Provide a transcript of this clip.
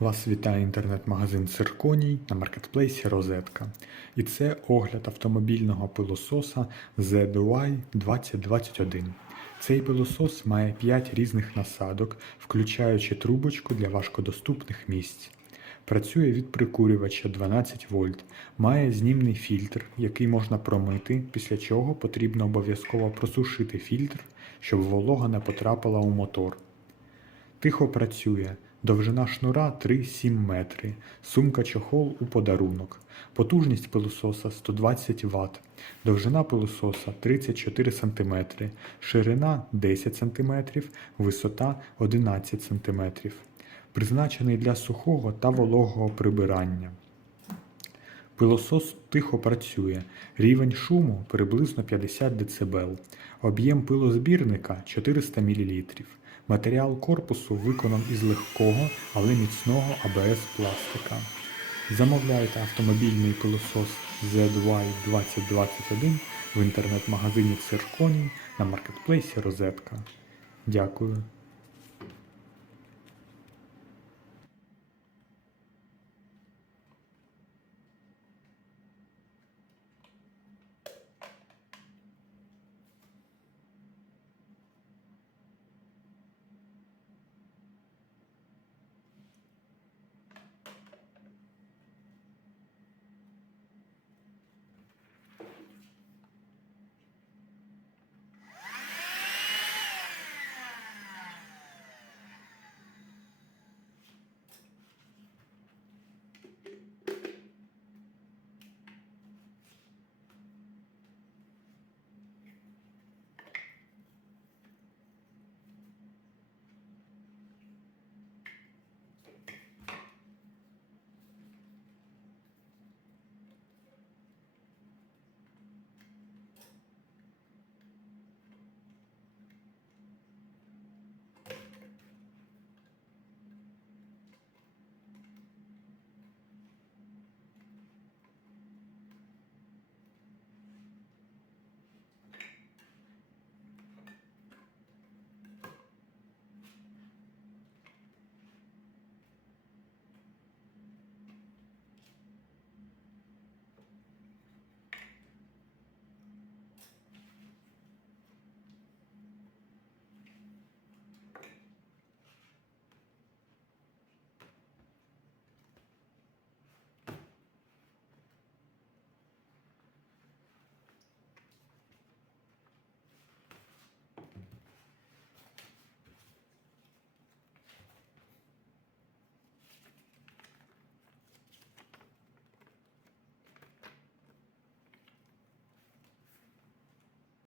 Вас вітає інтернет-магазин Цирконій на маркетплейсі Розетка. І це огляд автомобільного пилососа ZY 2021. Цей пилосос має 5 різних насадок, включаючи трубочку для важкодоступних місць. Працює від прикурювача 12 вольт, має знімний фільтр, який можна промити, після чого потрібно обов'язково просушити фільтр, щоб волога не потрапила у мотор. Тихо працює. Довжина шнура 3-7 метри. Сумка чохол у подарунок. Потужність пилососа 120 Вт. Довжина пилососа 34 см. Ширина 10 см. Висота 11 см. Призначений для сухого та вологого прибирання. Пилосос тихо працює. Рівень шуму приблизно 50 дБ. Об'єм пилозбірника 400 мл. Матеріал корпусу виконан із легкого, але міцного АБС пластика. Замовляйте автомобільний пилосос ZY 2021 в інтернет-магазині Цирконій на маркетплейсі Розетка. Дякую.